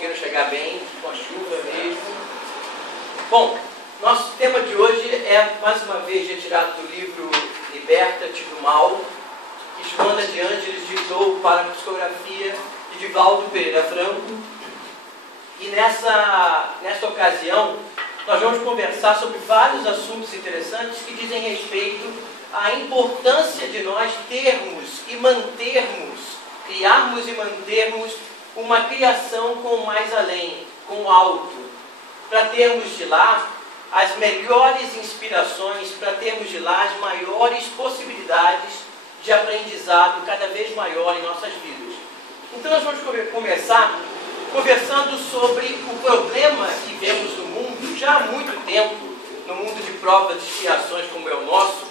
conseguiram chegar bem, com a chuva mesmo. Bom, nosso tema de hoje é, mais uma vez, retirado do livro Liberta-te do Mal, que Joana de Ângeles ditou para a psicografia de Divaldo Pereira Franco. E nesta ocasião, nós vamos conversar sobre vários assuntos interessantes que dizem respeito à importância de nós termos e mantermos, criarmos e mantermos uma criação com mais além, com alto, para termos de lá as melhores inspirações, para termos de lá as maiores possibilidades de aprendizado cada vez maior em nossas vidas. Então nós vamos começar conversando sobre o problema que vemos no mundo já há muito tempo, no mundo de provas e expiações como é o nosso,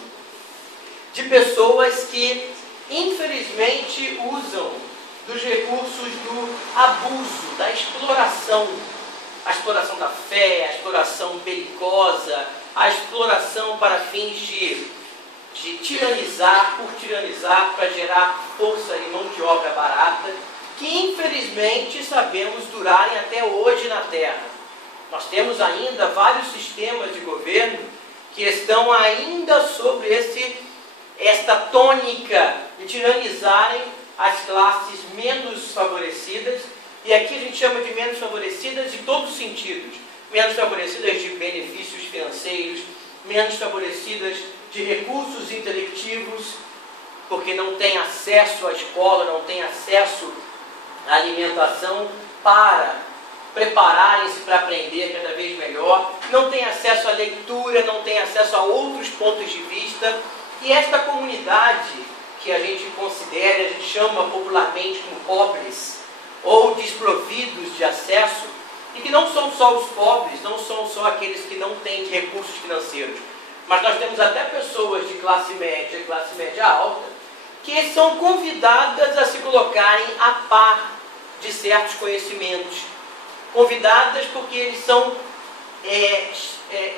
de pessoas que infelizmente usam dos recursos do abuso, da exploração, a exploração da fé, a exploração belicosa, a exploração para fins de tiranizar por tiranizar, para gerar força e mão de obra barata, que infelizmente sabemos durarem até hoje na Terra. Nós temos ainda vários sistemas de governo que estão ainda sobre esta tônica de tiranizarem as classes menos favorecidas, e aqui a gente chama de menos favorecidas em todos os sentidos, menos favorecidas de benefícios financeiros, menos favorecidas de recursos intelectivos, porque não tem acesso à escola, não tem acesso à alimentação para prepararem-se para aprender cada vez melhor, não tem acesso à leitura, não tem acesso a outros pontos de vista, e esta comunidade que a gente considera, a gente chama popularmente como pobres, ou desprovidos de acesso, e que não são só os pobres, não são só aqueles que não têm recursos financeiros, mas nós temos até pessoas de classe média alta, que são convidadas a se colocarem a par de certos conhecimentos, convidadas porque eles são,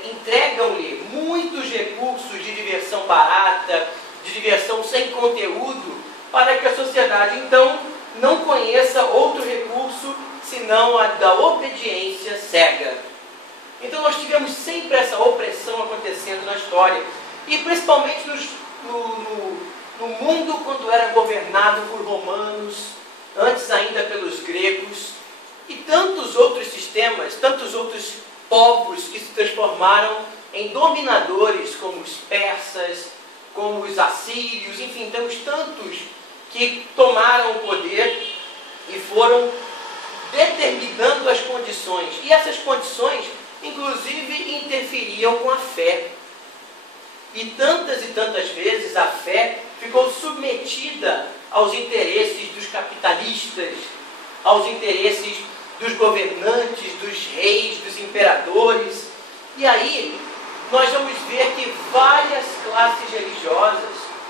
entregam-lhe muitos recursos de diversão barata, de diversão sem conteúdo, para que a sociedade então não conheça outro recurso senão a da obediência cega. Então nós tivemos sempre essa opressão acontecendo na história, e principalmente no mundo quando era governado por romanos, antes ainda pelos gregos, e tantos outros sistemas, tantos outros povos que se transformaram em dominadores, como os persas, como os assírios, enfim, temos tantos que tomaram o poder e foram determinando as condições. E essas condições, inclusive, interferiam com a fé. E tantas vezes a fé ficou submetida aos interesses dos capitalistas, aos interesses dos governantes, dos reis, dos imperadores. E aí nós vamos ver que várias classes religiosas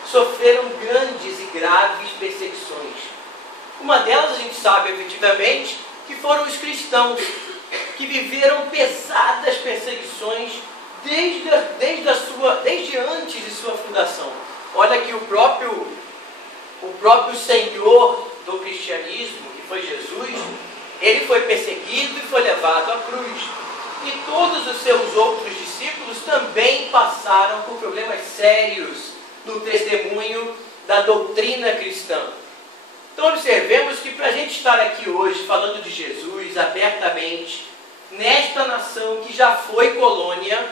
sofreram grandes e graves perseguições. Uma delas a gente sabe efetivamente que foram os cristãos, que viveram pesadas perseguições desde antes de sua fundação. Olha que o próprio Senhor do cristianismo, que foi Jesus, ele foi perseguido e foi levado à cruz. E todos os seus outros discípulos também passaram por problemas sérios no testemunho da doutrina cristã. Então observemos que para a gente estar aqui hoje falando de Jesus abertamente, nesta nação que já foi colônia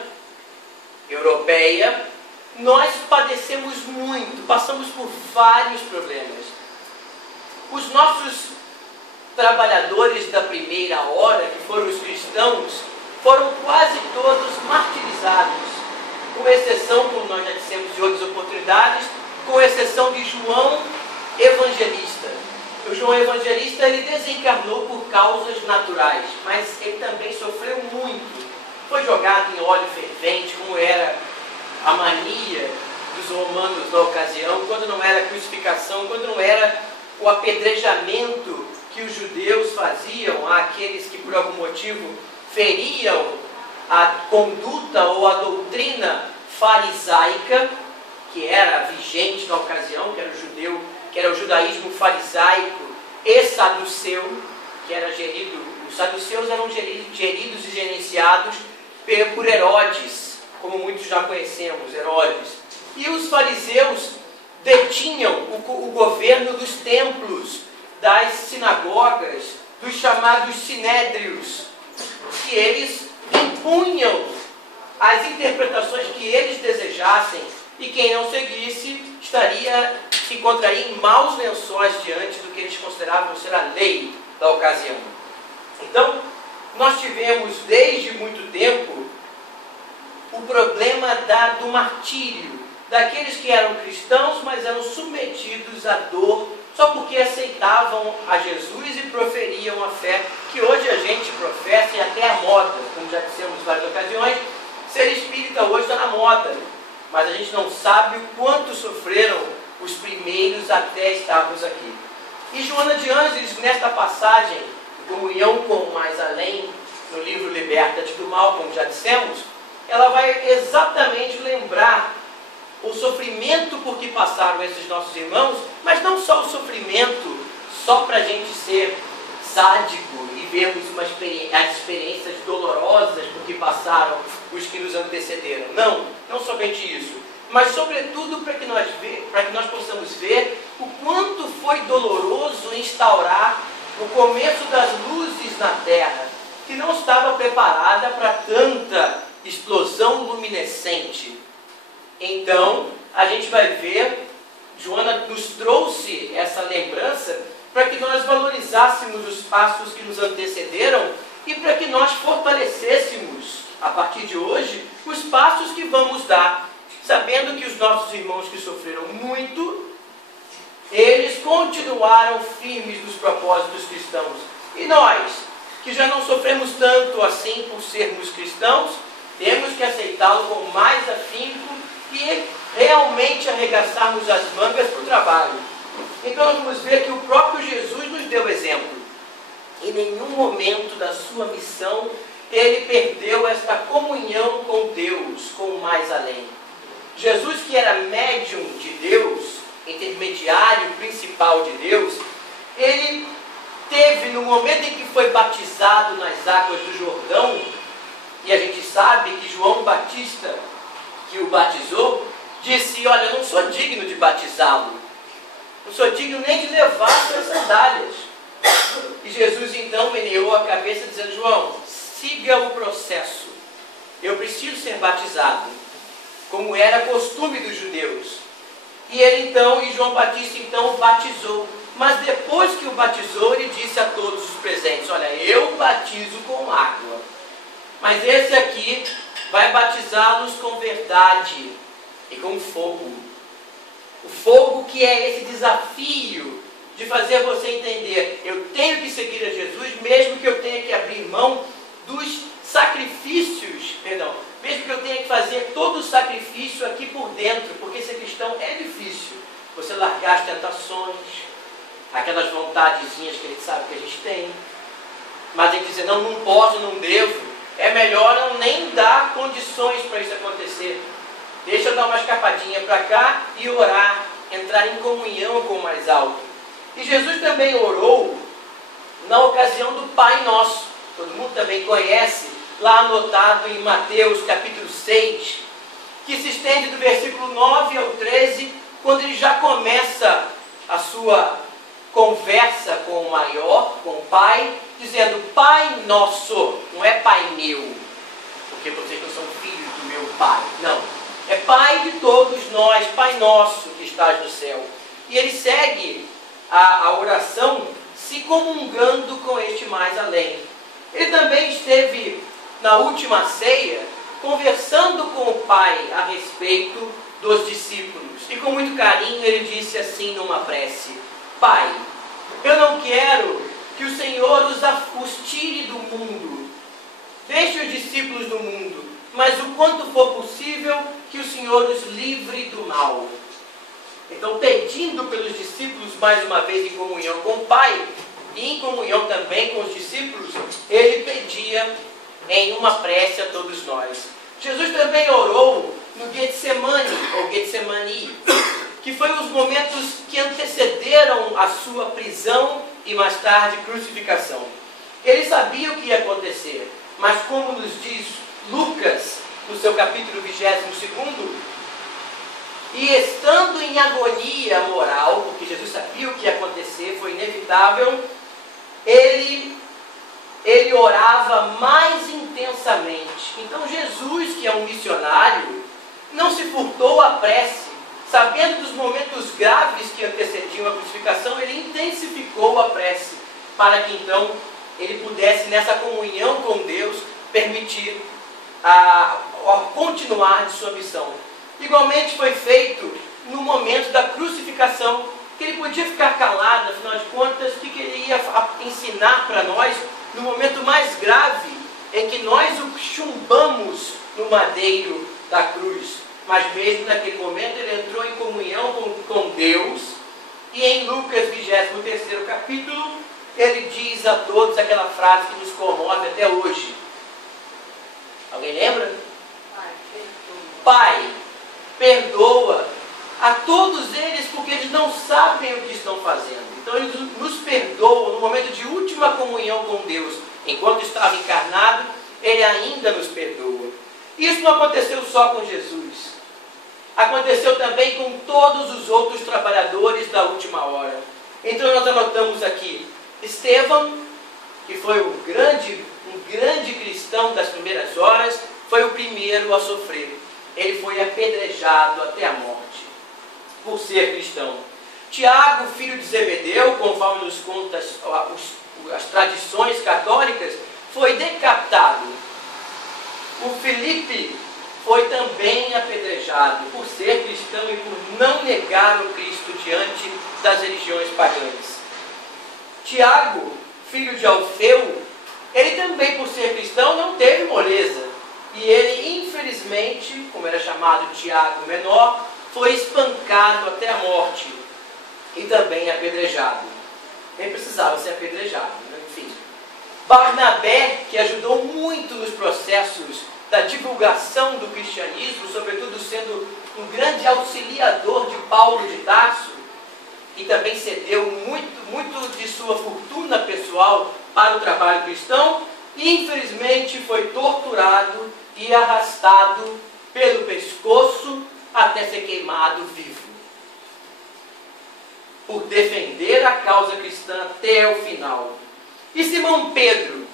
europeia, nós padecemos muito, passamos por vários problemas. Os nossos trabalhadores da primeira hora, que foram os cristãos, foram quase todos martirizados, com exceção, como nós já dissemos em outras oportunidades, com exceção de João Evangelista. O João Evangelista, ele desencarnou por causas naturais, mas ele também sofreu muito. Foi jogado em óleo fervente, como era a mania dos romanos na ocasião, quando não era a crucificação, quando não era o apedrejamento que os judeus faziam àqueles que por algum motivo feriam a conduta ou a doutrina farisaica, que era vigente na ocasião, que era o judaísmo farisaico e saduceu, que era gerido, Os saduceus eram geridos e gerenciados por Herodes, como muitos já conhecemos, Herodes. E os fariseus detinham o governo dos templos, das sinagogas, dos chamados sinédrios, que eles impunham as interpretações que eles desejassem, e quem não seguisse se encontraria em maus lençóis diante do que eles consideravam ser a lei da ocasião. Então, nós tivemos desde muito tempo o problema do martírio, daqueles que eram cristãos, mas eram submetidos à dor só porque aceitavam a Jesus e proferiam a fé que hoje a gente professa e até a moda, como já dissemos em várias ocasiões. Ser espírita hoje está na moda, mas a gente não sabe o quanto sofreram os primeiros até estarmos aqui. E Joana de Ângeles, nesta passagem, em comunhão com o mais além, no livro Liberta-te do Mal, como já dissemos, ela vai exatamente lembrar o sofrimento por que passaram esses nossos irmãos, mas não só o sofrimento, só para a gente ser sádico e vermos as experiências dolorosas por que passaram os que nos antecederam. Não somente isso, mas sobretudo para que nós possamos ver o quanto foi doloroso instaurar o começo das luzes na Terra, que não estava preparada para tanta explosão luminescente. Então, a gente vai ver, Joana nos trouxe essa lembrança para que nós valorizássemos os passos que nos antecederam e para que nós fortalecêssemos, a partir de hoje, os passos que vamos dar, sabendo que os nossos irmãos que sofreram muito, eles continuaram firmes nos propósitos cristãos. E nós, que já não sofremos tanto assim por sermos cristãos, temos que aceitá-lo com mais afinco e realmente arregaçarmos as mangas para o trabalho. Então nós vamos ver que o próprio Jesus nos deu exemplo. Em nenhum momento da sua missão ele perdeu esta comunhão com Deus, com o mais além. Jesus, que era médium de Deus, intermediário principal de Deus, ele teve, no momento em que foi batizado nas águas do Jordão, e a gente sabe que João Batista, que o batizou, disse: olha, eu não sou digno de batizá-lo, não sou digno nem de levar suas sandálias. E Jesus então meneou a cabeça dizendo: João, siga o processo, eu preciso ser batizado, como era costume dos judeus. E João Batista então o batizou. Mas depois que o batizou, ele disse a todos os presentes: olha, eu batizo com água, mas esse aqui vai batizá-los com verdade e com fogo. O fogo, que é esse desafio de fazer você entender: eu tenho que seguir a Jesus, mesmo que eu tenha que abrir mão dos sacrifícios, mesmo que eu tenha que fazer todo o sacrifício aqui por dentro, porque ser cristão é difícil. Você largar as tentações, aquelas vontadezinhas que a gente sabe que a gente tem, mas a gente dizer: não posso, não devo. É melhor não nem dar condições para isso acontecer. Deixa eu dar uma escapadinha para cá e orar, entrar em comunhão com o mais alto. E Jesus também orou na ocasião do Pai Nosso. Todo mundo também conhece, lá anotado em Mateus capítulo 6, que se estende do versículo 9 ao 13, quando ele já começa a sua conversa com o maior, com o Pai, dizendo: Pai Nosso, não é Pai meu, porque vocês não são filhos do meu Pai, não, é Pai de todos nós, Pai Nosso que estás no céu. E ele segue a oração se comungando com este mais além. Ele também esteve na última ceia conversando com o Pai a respeito dos discípulos, e com muito carinho ele disse assim numa prece: Pai, eu não quero que o Senhor os tire do mundo, deixe os discípulos do mundo, mas o quanto for possível, que o Senhor os livre do mal. Então, pedindo pelos discípulos, mais uma vez em comunhão com o Pai, e em comunhão também com os discípulos, ele pedia em uma prece a todos nós. Jesus também orou no Getsemane, ou Getsemani, que foi os momentos que antecederam a sua prisão e mais tarde crucificação. Ele sabia o que ia acontecer, mas como nos diz Lucas, no seu capítulo 22, e estando em agonia moral, porque Jesus sabia o que ia acontecer, foi inevitável, ele orava mais intensamente. Então Jesus, que é um missionário, não se furtou à prece. Sabendo dos momentos graves que antecediam a crucificação, ele intensificou a prece, para que então ele pudesse, nessa comunhão com Deus, permitir a continuar de sua missão. Igualmente foi feito no momento da crucificação, que ele podia ficar calado, afinal de contas, o que ele ia ensinar para nós no momento mais grave em que nós o chumbamos no madeiro da cruz. Mas mesmo naquele momento ele entrou em comunhão com Deus, e em Lucas 23 capítulo, ele diz a todos aquela frase que nos comove até hoje. Alguém lembra? Pai, perdoa a todos eles, porque eles não sabem o que estão fazendo. Então ele nos perdoa no momento de última comunhão com Deus. Enquanto estava encarnado, ele ainda nos perdoa. Isso não aconteceu só com Jesus. Aconteceu também com todos os outros trabalhadores da última hora. Então nós anotamos aqui, Estevão, que foi um grande cristão das primeiras horas, foi o primeiro a sofrer. Ele foi apedrejado até a morte, por ser cristão. Tiago, filho de Zebedeu, conforme nos conta as tradições católicas, foi decapitado. O Filipe foi também apedrejado por ser cristão e por não negar o Cristo diante das religiões pagãs. Tiago, filho de Alfeu, ele também, por ser cristão, não teve moleza. E ele, infelizmente, como era chamado Tiago Menor, foi espancado até a morte e também apedrejado. Nem precisava ser apedrejado, né? Enfim. Barnabé, que ajudou muito nos processos da divulgação do cristianismo, sobretudo sendo um grande auxiliador de Paulo de Tarso, e também cedeu muito de sua fortuna pessoal para o trabalho cristão, e infelizmente foi torturado e arrastado pelo pescoço até ser queimado vivo, por defender a causa cristã até o final. E Simão Pedro,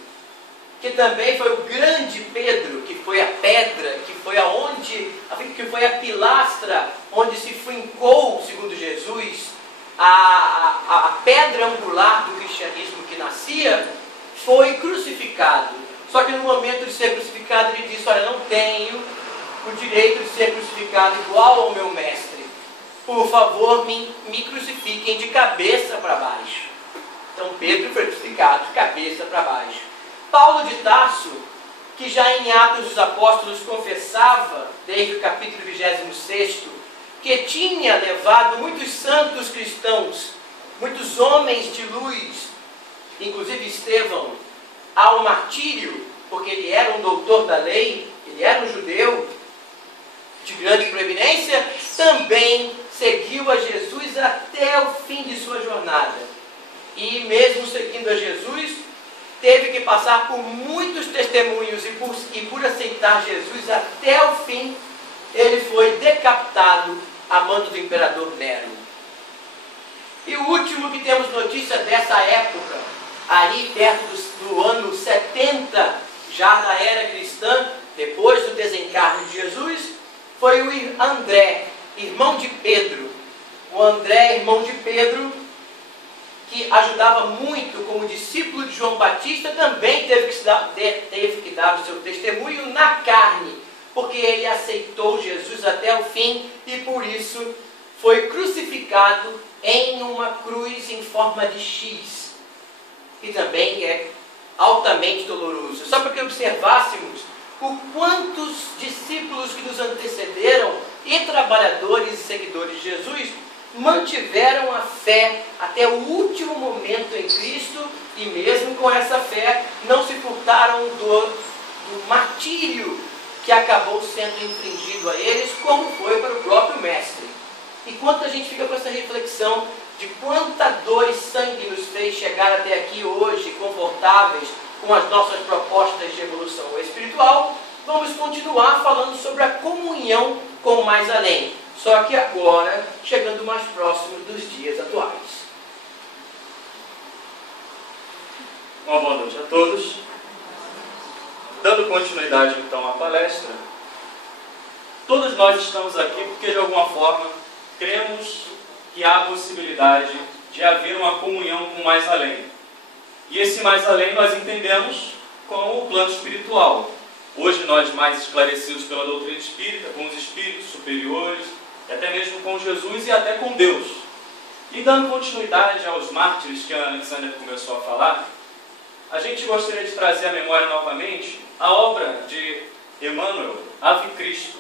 que também foi o grande Pedro, que foi a pedra, que foi a pilastra onde se fincou, segundo Jesus, a pedra angular do cristianismo que nascia, foi crucificado. Só que no momento de ser crucificado ele disse: olha, não tenho o direito de ser crucificado igual ao meu mestre. Por favor, me crucifiquem de cabeça para baixo. Então Pedro foi crucificado de cabeça para baixo. Paulo de Tarso, que já em Atos dos Apóstolos confessava, desde o capítulo 26, que tinha levado muitos santos cristãos, muitos homens de luz, inclusive Estevão, ao martírio, porque ele era um doutor da lei, ele era um judeu de grande proeminência, também seguiu a Jesus até o fim de sua jornada. E mesmo seguindo a Jesus, teve que passar por muitos testemunhos, e por aceitar Jesus até o fim, ele foi decapitado a mando do imperador Nero. E o último que temos notícia dessa época, ali perto do ano 70, já da era cristã, depois do desencarne de Jesus, foi o André, irmão de Pedro. O André, irmão de Pedro, que ajudava muito como discípulo de João Batista, também teve que dar o seu testemunho na carne, porque ele aceitou Jesus até o fim e por isso foi crucificado em uma cruz em forma de X, que também é altamente doloroso. Só para que observássemos o quantos discípulos que nos antecederam e trabalhadores e seguidores de Jesus mantiveram a fé até o último momento em Cristo, e mesmo com essa fé não se furtaram do martírio que acabou sendo infligido a eles, como foi para o próprio Mestre. E quando a gente fica com essa reflexão de quanta dor e sangue nos fez chegar até aqui hoje, confortáveis com as nossas propostas de evolução espiritual, vamos continuar falando sobre a comunhão com o mais além, só que agora chegando mais próximo dos dias atuais. Uma boa noite a todos. Dando continuidade então à palestra, todos nós estamos aqui porque de alguma forma cremos que há a possibilidade de haver uma comunhão com o mais além. E esse mais além nós entendemos como o plano espiritual. Hoje nós mais esclarecidos pela doutrina espírita, com os espíritos superiores, e até mesmo com Jesus e até com Deus. E dando continuidade aos mártires que a Alexandra começou a falar, a gente gostaria de trazer à memória novamente a obra de Emmanuel, Ave Cristo,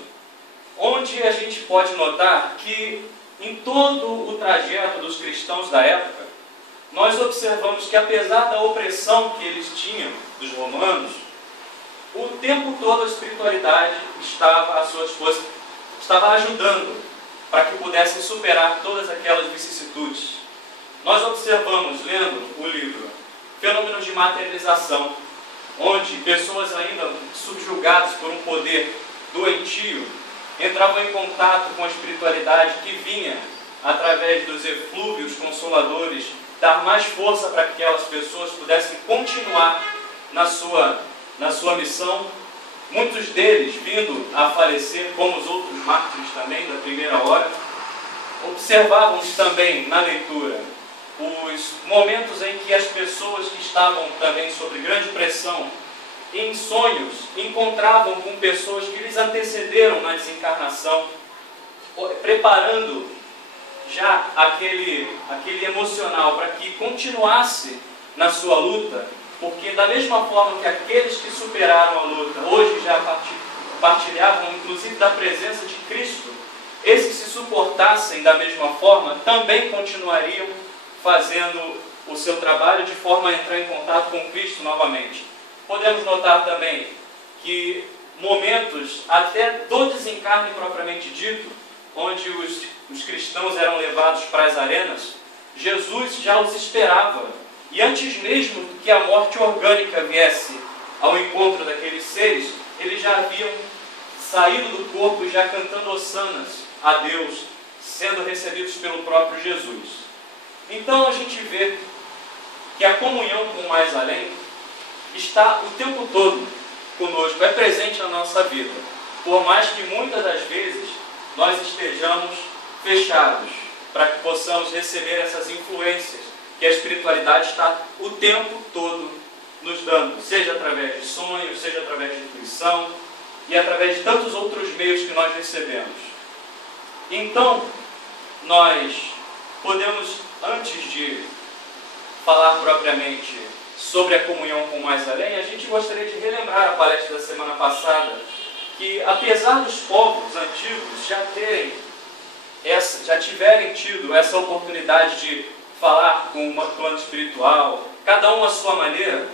onde a gente pode notar que em todo o trajeto dos cristãos da época, nós observamos que apesar da opressão que eles tinham dos romanos, o tempo todo a espiritualidade estava à sua disposição, estava ajudando para que pudessem superar todas aquelas vicissitudes. Nós observamos, lendo o livro Fenômenos de Materialização, onde pessoas ainda subjugadas por um poder doentio entravam em contato com a espiritualidade que vinha, através dos eflúvios consoladores, dar mais força para que aquelas pessoas pudessem continuar na sua missão. Muitos deles vindo a falecer, como os outros mártires também, da primeira hora. Observávamos também na leitura os momentos em que as pessoas que estavam também sob grande pressão, em sonhos, encontravam com pessoas que lhes antecederam na desencarnação, preparando já aquele emocional para que continuasse na sua luta, porque da mesma forma que aqueles que superaram a luta hoje já partilhavam inclusive da presença de Cristo, esses que se suportassem da mesma forma também continuariam fazendo o seu trabalho de forma a entrar em contato com Cristo novamente. Podemos notar também que momentos até do desencarne propriamente dito, onde os cristãos eram levados para as arenas, Jesus já os esperava. E antes mesmo que a morte orgânica viesse ao encontro daqueles seres, eles já haviam saído do corpo e já cantando hossanas a Deus, sendo recebidos pelo próprio Jesus. Então a gente vê que a comunhão com o mais além está o tempo todo conosco, é presente na nossa vida. Por mais que muitas das vezes nós estejamos fechados para que possamos receber essas influências que a espiritualidade está o tempo todo nos dando, seja através de sonhos, seja através de intuição e através de tantos outros meios que nós recebemos. Então, nós podemos, antes de falar propriamente sobre a comunhão com o mais além, a gente gostaria de relembrar a palestra da semana passada, que apesar dos povos antigos já tiverem tido essa oportunidade de falar com um plano espiritual, cada um à sua maneira,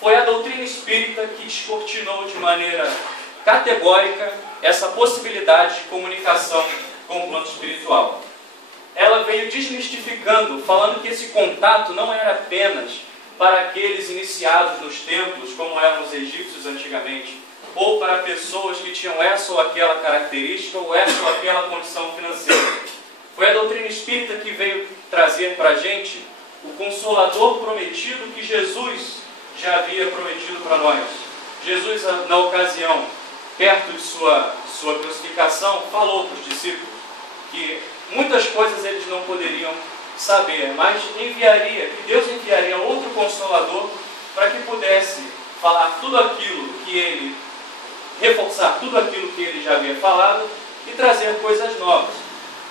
foi a doutrina espírita que descortinou de maneira categórica essa possibilidade de comunicação com o plano espiritual. Ela veio desmistificando, falando que esse contato não era apenas para aqueles iniciados nos templos, como eram os egípcios antigamente, ou para pessoas que tinham essa ou aquela característica, ou essa ou aquela condição financeira. Foi a doutrina espírita que veio trazer para a gente o Consolador prometido que Jesus já havia prometido para nós. Jesus, na ocasião, perto de sua crucificação, falou para os discípulos que muitas coisas eles não poderiam saber, mas que Deus enviaria outro Consolador para que pudesse falar tudo aquilo que ele, reforçar tudo aquilo que ele já havia falado e trazer coisas novas.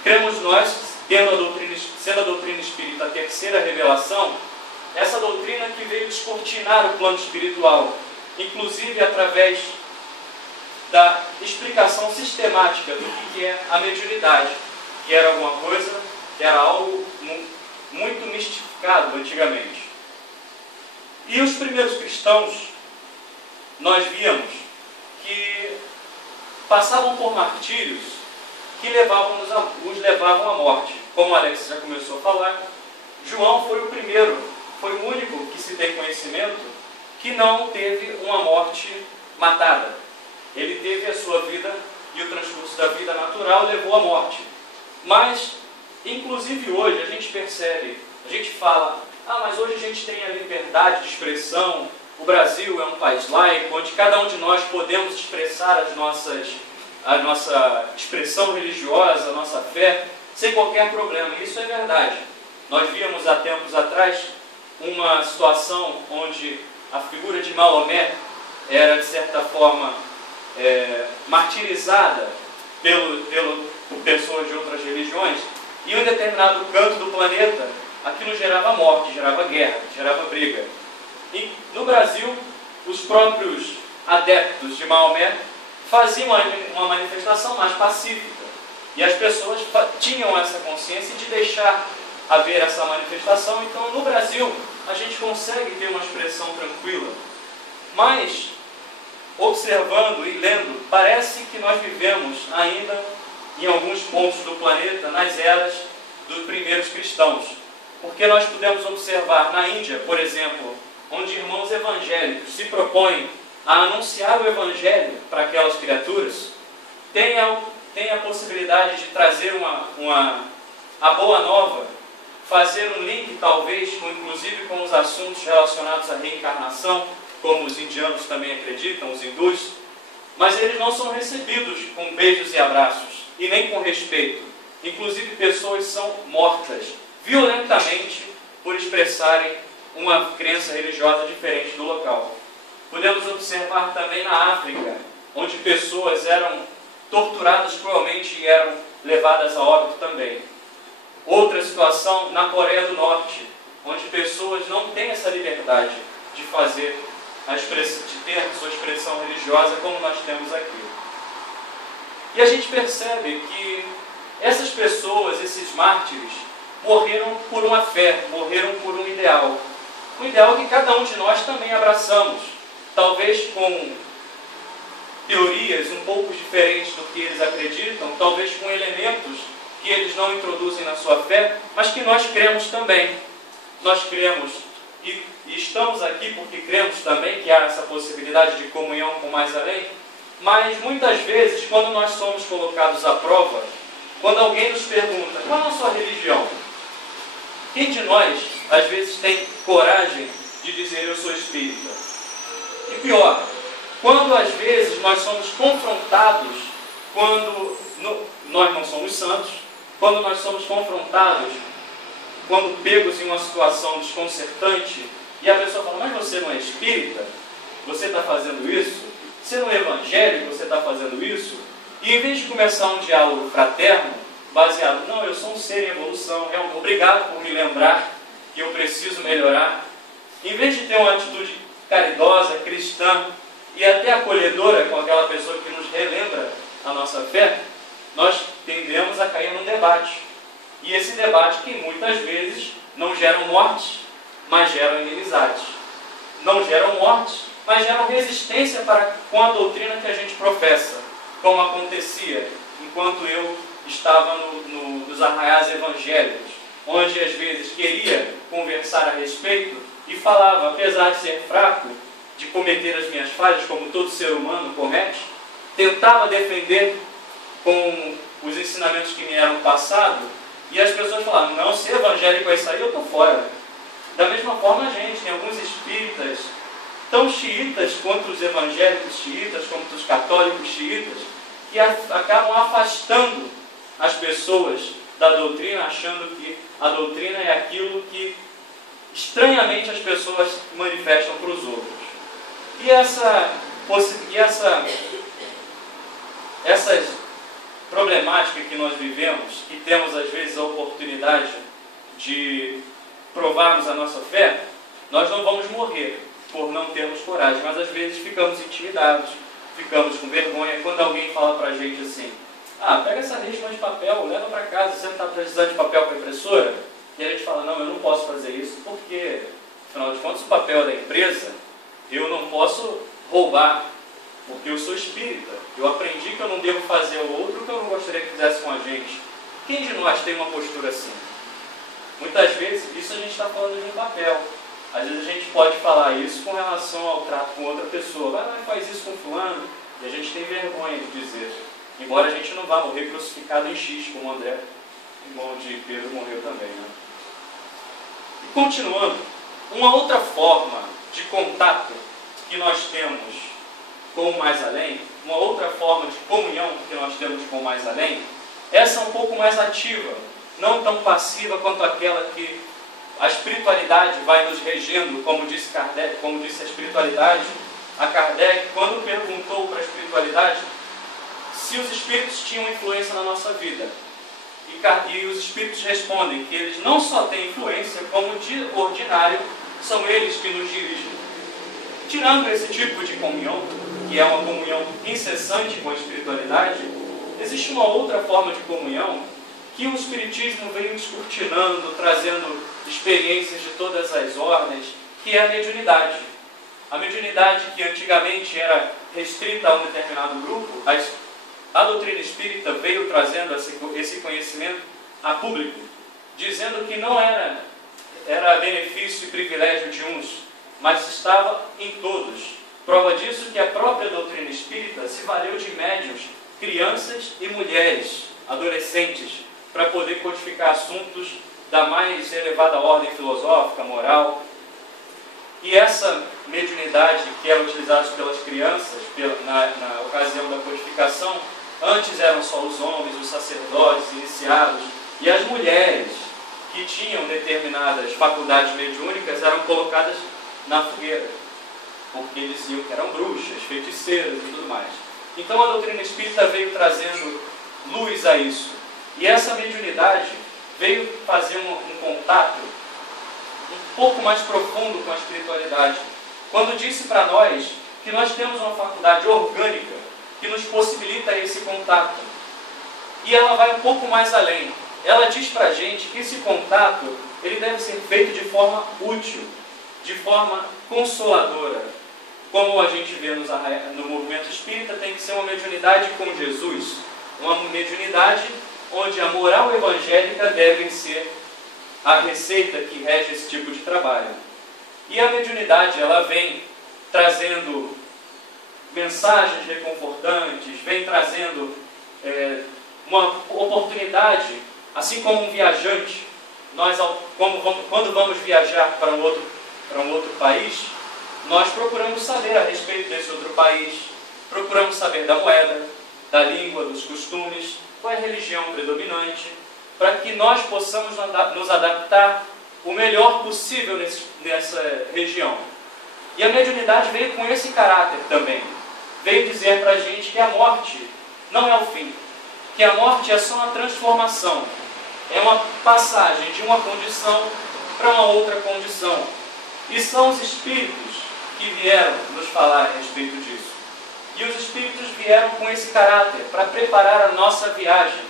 Cremos nós, sendo a doutrina espírita a terceira revelação, essa doutrina que veio descortinar o plano espiritual, inclusive através da explicação sistemática do que é a mediunidade, que era alguma coisa, que era algo muito mistificado antigamente. E os primeiros cristãos, nós víamos que passavam por martírios que os levavam à morte. como o Alex já começou a falar, João foi o primeiro, foi o único que se tem conhecimento que não teve uma morte matada. Ele teve a sua vida e o transcurso da vida natural levou à morte. Mas, inclusive hoje, a gente percebe, a gente fala, mas hoje a gente tem a liberdade de expressão, o Brasil é um país laico, onde cada um de nós podemos expressar a nossa expressão religiosa, a nossa fé, sem qualquer problema. Isso é verdade. Nós víamos há tempos atrás uma situação onde a figura de Maomé era, de certa forma, martirizada por pessoas de outras religiões, e em um determinado canto do planeta, aquilo gerava morte, gerava guerra, gerava briga. E no Brasil, os próprios adeptos de Maomé faziam uma manifestação mais pacífica. E as pessoas tinham essa consciência de deixar haver essa manifestação. Então, no Brasil, a gente consegue ter uma expressão tranquila. Mas, observando e lendo, parece que nós vivemos ainda, em alguns pontos do planeta, nas eras dos primeiros cristãos. Porque nós podemos observar na Índia, por exemplo, onde irmãos evangélicos se propõem a anunciar o evangelho para aquelas criaturas, tem a possibilidade de trazer a boa nova, fazer um link talvez, inclusive com os assuntos relacionados à reencarnação, como os indianos também acreditam, os hindus, mas eles não são recebidos com beijos e abraços, e nem com respeito. Inclusive pessoas são mortas violentamente por expressarem uma crença religiosa diferente do local. Podemos observar também na África, onde pessoas eram torturadas cruelmente e eram levadas a óbito também. Outra situação na Coreia do Norte, onde pessoas não têm essa liberdade de fazer de ter a sua expressão religiosa como nós temos aqui. E a gente percebe que essas pessoas, esses mártires, morreram por uma fé, morreram por um ideal. Um ideal que cada um de nós também abraçamos, talvez com teorias um pouco diferentes do que eles acreditam, talvez com elementos que eles não introduzem na sua fé, mas que nós cremos também. Nós cremos e estamos aqui porque cremos também que há essa possibilidade de comunhão com o mais além, mas muitas vezes, quando nós somos colocados à prova, quando alguém nos pergunta, qual é a sua religião? Quem de nós, às vezes, tem coragem de dizer, eu sou espírita? E pior, quando às vezes nós somos confrontados, nós não somos santos, quando nós somos confrontados, quando pegos em uma situação desconcertante, e a pessoa fala, mas você não é espírita? Você está fazendo isso? Você não é evangélico? Você está fazendo isso? E em vez de começar um diálogo fraterno, baseado, não, eu sou um ser em evolução, obrigado por me lembrar que eu preciso melhorar, em vez de ter uma atitude caridosa, cristã e até acolhedora com aquela pessoa que nos relembra a nossa fé, nós tendemos a cair num debate. E esse debate que muitas vezes não geram mortes, mas geram inimizades. Não geram mortes, mas geram resistência com a doutrina que a gente professa, como acontecia enquanto eu estava nos arraiais evangélicos, onde às vezes queria conversar a respeito e falava, apesar de ser fraco, de cometer as minhas falhas, como todo ser humano comete, tentava defender com os ensinamentos que me eram passados, e as pessoas falavam, não, ser evangélico é isso aí, eu estou fora. Da mesma forma a gente, tem alguns espíritas, tão xiitas quanto os evangélicos xiitas, quanto os católicos xiitas, que acabam afastando as pessoas da doutrina, achando que a doutrina é aquilo que estranhamente as pessoas manifestam para os outros. E essas problemática que nós vivemos e temos às vezes a oportunidade de provarmos a nossa fé, nós não vamos morrer por não termos coragem, mas às vezes ficamos intimidados, ficamos com vergonha. Quando alguém fala pra gente assim, pega essa resma de papel, leva para casa, você não está precisando de papel para impressora? E a gente fala, não, eu não posso fazer isso, porque afinal de contas o papel é da empresa, eu não posso roubar, porque eu sou espírita. Eu aprendi que eu não devo fazer ao outro o que eu não gostaria que fizesse com a gente. Quem de nós tem uma postura assim? Muitas vezes, isso a gente está falando de um papel. Às vezes a gente pode falar isso com relação ao trato com outra pessoa. Vai lá e faz isso com fulano. E a gente tem vergonha de dizer. Embora a gente não vá morrer crucificado em X, como o André, irmão de Pedro, morreu também, né? E continuando, uma outra forma de contato que nós temos com o mais além, uma outra forma de comunhão que nós temos com o mais além, essa é um pouco mais ativa, não tão passiva quanto aquela que a espiritualidade vai nos regendo, como disse Kardec, como disse a espiritualidade, a Kardec, quando perguntou para a espiritualidade se os espíritos tinham influência na nossa vida. E os espíritos respondem que eles não só têm influência, como de ordinário, são eles que nos dirigem. Tirando esse tipo de comunhão, que é uma comunhão incessante com a espiritualidade, existe uma outra forma de comunhão que o Espiritismo veio descortinando, trazendo experiências de todas as ordens, que é a mediunidade. A mediunidade que antigamente era restrita a um determinado grupo, a doutrina espírita veio trazendo esse conhecimento a público, dizendo que não era benefício e privilégio de uns, mas estava em todos. Prova disso que a própria doutrina espírita se valeu de médiuns, crianças e mulheres, adolescentes, para poder codificar assuntos da mais elevada ordem filosófica, moral. E essa mediunidade que era utilizada pelas crianças na ocasião da codificação, antes eram só os homens, os sacerdotes iniciados, e as mulheres que tinham determinadas faculdades mediúnicas eram colocadas na fogueira, porque eles diziam que eram bruxas, feiticeiras e tudo mais. Então a doutrina espírita veio trazendo luz a isso. E essa mediunidade veio fazer um contato um pouco mais profundo com a espiritualidade, quando disse para nós que nós temos uma faculdade orgânica que nos possibilita esse contato. E ela vai um pouco mais além. Ela diz para a gente que esse contato ele deve ser feito de forma útil, de forma consoladora. Como a gente vê no movimento espírita, tem que ser uma mediunidade com Jesus, uma mediunidade onde a moral evangélica deve ser a receita que rege esse tipo de trabalho. E a mediunidade, ela vem trazendo mensagens reconfortantes, vem trazendo uma oportunidade, assim como um viajante, nós quando vamos viajar para um outro país, nós procuramos saber a respeito desse outro país, procuramos saber da moeda, da língua, dos costumes, qual é a religião predominante, para que nós possamos nos adaptar o melhor possível nessa região. E a mediunidade veio com esse caráter também. Veio dizer para a gente que a morte não é o fim, que a morte é só uma transformação, é uma passagem de uma condição para uma outra condição. E são os espíritos que vieram nos falar a respeito disso. E os espíritos vieram com esse caráter para preparar a nossa viagem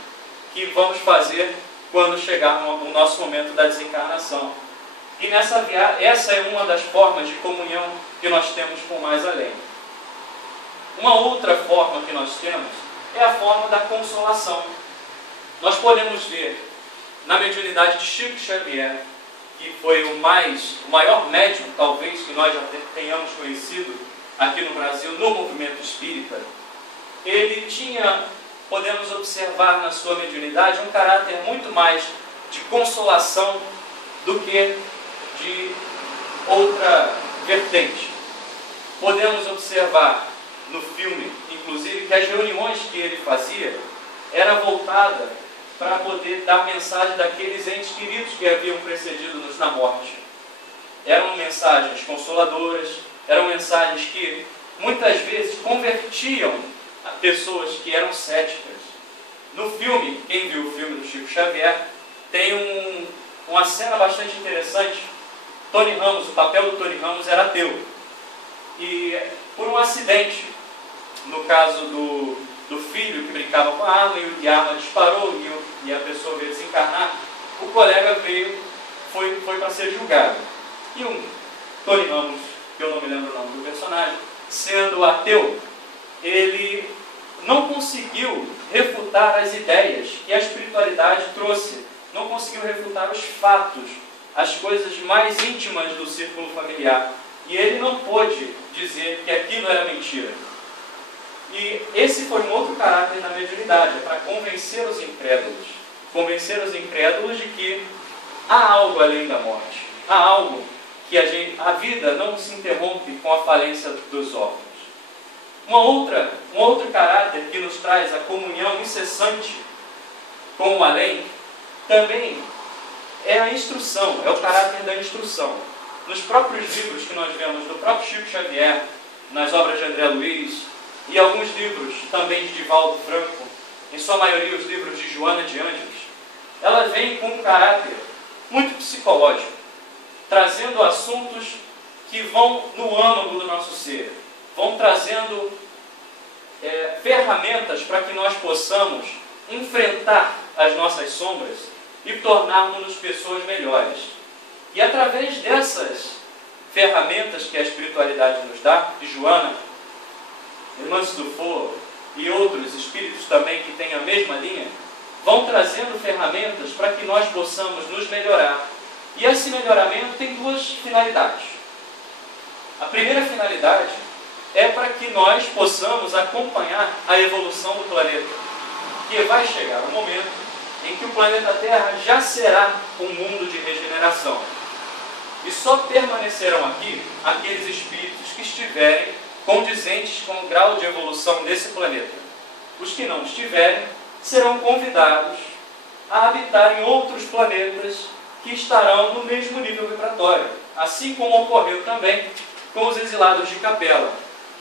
que vamos fazer quando chegar no nosso momento da desencarnação. E nessa viagem, essa é uma das formas de comunhão que nós temos com o mais além. Uma outra forma que nós temos é a forma da consolação. Nós podemos ver na mediunidade de Chico Xavier, que foi o maior médium, talvez, que nós já tenhamos conhecido aqui no Brasil, no movimento espírita. Ele tinha, podemos observar na sua mediunidade, um caráter muito mais de consolação do que de outra vertente. Podemos observar no filme, inclusive, que as reuniões que ele fazia eram voltadas para poder dar mensagem daqueles entes queridos que haviam precedido-nos na morte. Eram mensagens consoladoras, eram mensagens que muitas vezes convertiam a pessoas que eram céticas. No filme, quem viu o filme do Chico Xavier, tem uma cena bastante interessante. Tony Ramos, o papel do Tony Ramos era ateu. E por um acidente, no caso do filho que brincava com a arma e a arma disparou e a pessoa veio desencarnar, o colega foi para ser julgado. E o Tony Ramos, que eu não me lembro o nome do personagem, sendo ateu, ele não conseguiu refutar as ideias que a espiritualidade trouxe, não conseguiu refutar os fatos, as coisas mais íntimas do círculo familiar. E ele não pôde dizer que aquilo era mentira. E esse foi um outro caráter da mediunidade, para convencer os incrédulos de que há algo além da morte, há algo que a vida não se interrompe com a falência dos órgãos. Um outro caráter que nos traz a comunhão incessante com o além, também é a instrução, é o caráter da instrução. Nos próprios livros que nós vemos do próprio Chico Xavier, nas obras de André Luiz, e alguns livros também de Divaldo Franco, em sua maioria os livros de Joana de Ângeles, ela vem com um caráter muito psicológico, trazendo assuntos que vão no âmago do nosso ser, vão trazendo ferramentas para que nós possamos enfrentar as nossas sombras e tornarmos-nos pessoas melhores. E através dessas ferramentas que a espiritualidade nos dá, de Joana, Irmãs Dufour e outros espíritos também que têm a mesma linha, vão trazendo ferramentas para que nós possamos nos melhorar. E esse melhoramento tem duas finalidades. A primeira finalidade é para que nós possamos acompanhar a evolução do planeta, que vai chegar um momento em que o planeta Terra já será um mundo de regeneração. E só permanecerão aqui aqueles espíritos que estiverem condizentes com o grau de evolução desse planeta. Os que não estiverem serão convidados a habitar em outros planetas que estarão no mesmo nível vibratório, assim como ocorreu também com os exilados de Capela,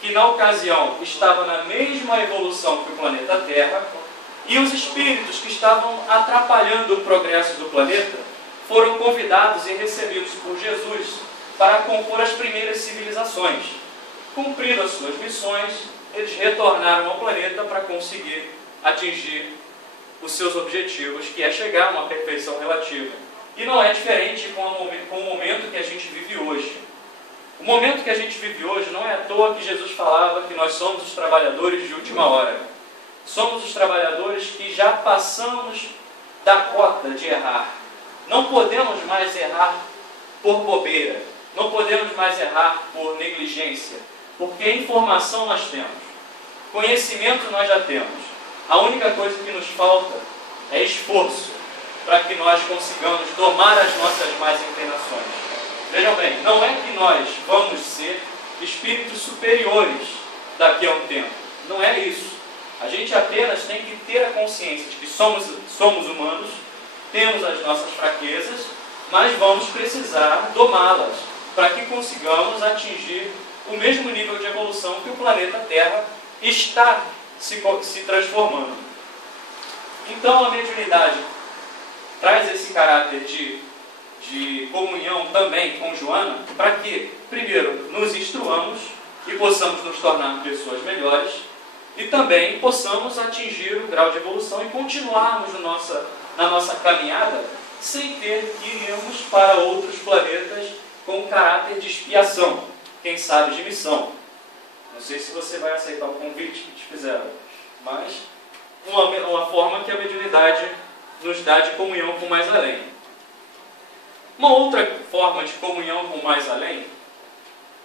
que na ocasião estavam na mesma evolução que o planeta Terra, e os espíritos que estavam atrapalhando o progresso do planeta foram convidados e recebidos por Jesus para compor as primeiras civilizações. Cumprindo as suas missões, eles retornaram ao planeta para conseguir atingir os seus objetivos, que é chegar a uma perfeição relativa. E não é diferente com o momento que a gente vive hoje. O momento que a gente vive hoje não é à toa que Jesus falava que nós somos os trabalhadores de última hora. Somos os trabalhadores que já passamos da cota de errar. Não podemos mais errar por bobeira. Não podemos mais errar por negligência. Porque informação nós temos. Conhecimento nós já temos. A única coisa que nos falta é esforço para que nós consigamos domar as nossas más inclinações. Vejam bem, não é que nós vamos ser espíritos superiores daqui a um tempo. Não é isso. A gente apenas tem que ter a consciência de que somos humanos, temos as nossas fraquezas, mas vamos precisar domá-las para que consigamos atingir o mesmo nível de evolução que o planeta Terra está se transformando. Então a mediunidade traz esse caráter de comunhão também com Joana, para que, primeiro, nos instruamos e possamos nos tornar pessoas melhores, e também possamos atingir o grau de evolução e continuarmos na nossa caminhada sem ter que irmos para outros planetas com caráter de expiação, quem sabe de missão. Não sei se você vai aceitar o convite que te fizeram, mas uma forma que a mediunidade nos dá de comunhão com o mais além. Uma outra forma de comunhão com o mais além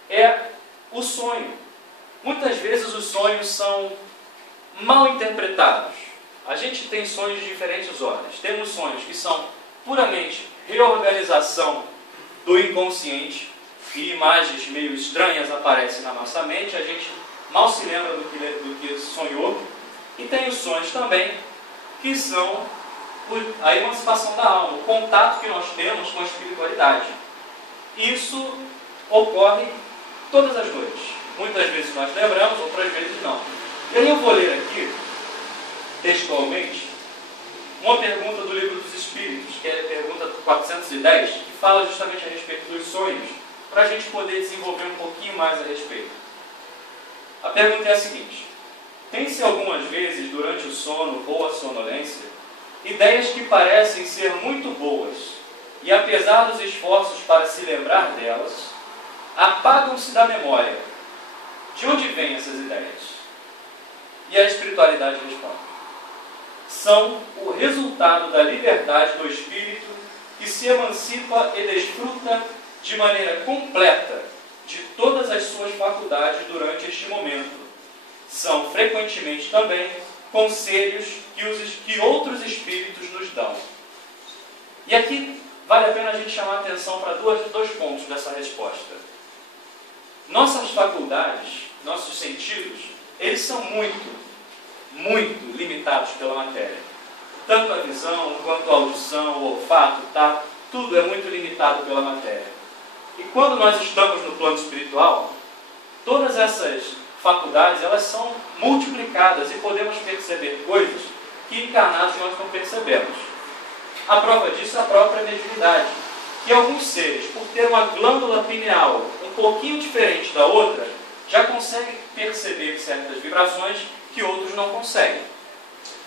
é o sonho. Muitas vezes os sonhos são mal interpretados. A gente tem sonhos de diferentes ordens. Temos sonhos que são puramente reorganização do inconsciente, e imagens meio estranhas aparecem na nossa mente, a gente mal se lembra do que sonhou. E tem os sonhos também que são a emancipação da alma, o contato que nós temos com a espiritualidade. Isso ocorre todas as noites. Muitas vezes nós lembramos, outras vezes não. E aí eu vou ler aqui, textualmente, uma pergunta do Livro dos Espíritos, que é a pergunta 410, que fala justamente a respeito dos sonhos, para a gente poder desenvolver um pouquinho mais a respeito. A pergunta é a seguinte: tem-se algumas vezes, durante o sono ou a sonolência, ideias que parecem ser muito boas, e apesar dos esforços para se lembrar delas, apagam-se da memória. De onde vêm essas ideias? E a espiritualidade responde: são o resultado da liberdade do espírito que se emancipa e desfruta de maneira completa de todas as suas faculdades durante este momento. São frequentemente também conselhos que outros espíritos nos dão. E aqui vale a pena a gente chamar a atenção para dois pontos dessa resposta. Nossas faculdades, nossos sentidos, eles são muito limitados pela matéria. Tanto a visão, quanto a audição, o olfato, tá? Tudo é muito limitado pela matéria. E quando nós estamos no plano espiritual, todas essas faculdades, elas são multiplicadas e podemos perceber coisas que encarnados nós não percebemos. A prova disso é a própria mediunidade, que alguns seres, por ter uma glândula pineal um pouquinho diferente da outra, já conseguem perceber certas vibrações que outros não conseguem.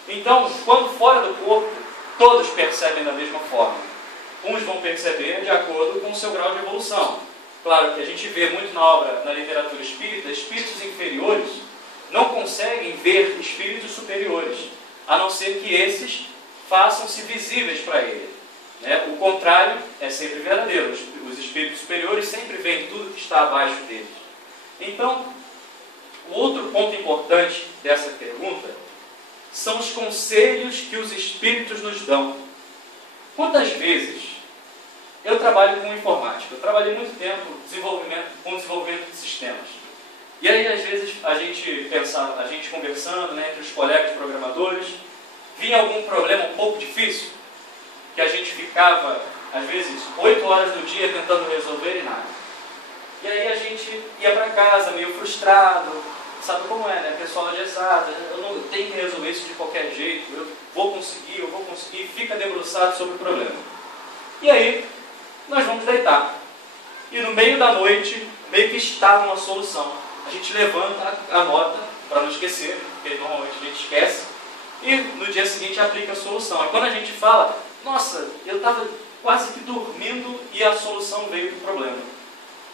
Então, quando fora do corpo, todos percebem da mesma forma. Uns vão perceber de acordo com o seu grau de evolução. Claro que a gente vê muito na obra, na literatura espírita, espíritos inferiores não conseguem ver espíritos superiores, a não ser que esses façam-se visíveis para ele. O contrário é sempre verdadeiro. Os espíritos superiores sempre veem tudo que está abaixo deles. Então, o outro ponto importante dessa pergunta são os conselhos que os espíritos nos dão. Quantas vezes eu trabalho com informática? Eu trabalhei muito tempo com desenvolvimento de sistemas. E aí, às vezes, a gente conversando, entre os colegas programadores, vinha algum problema um pouco difícil, que a gente ficava, às vezes, 8 horas do dia tentando resolver e nada. E aí a gente ia para casa meio frustrado, sabe como é, né? Pessoal engessado, eu não tenho que resolver isso de qualquer jeito, eu vou conseguir, fica debruçado sobre o problema. E aí, nós vamos deitar. E no meio da noite, meio que está uma solução. A gente levanta, anota, para não esquecer, porque normalmente a gente esquece, e no dia seguinte aplica a solução. Aí quando a gente fala, nossa, eu estava quase que dormindo e a solução veio do problema.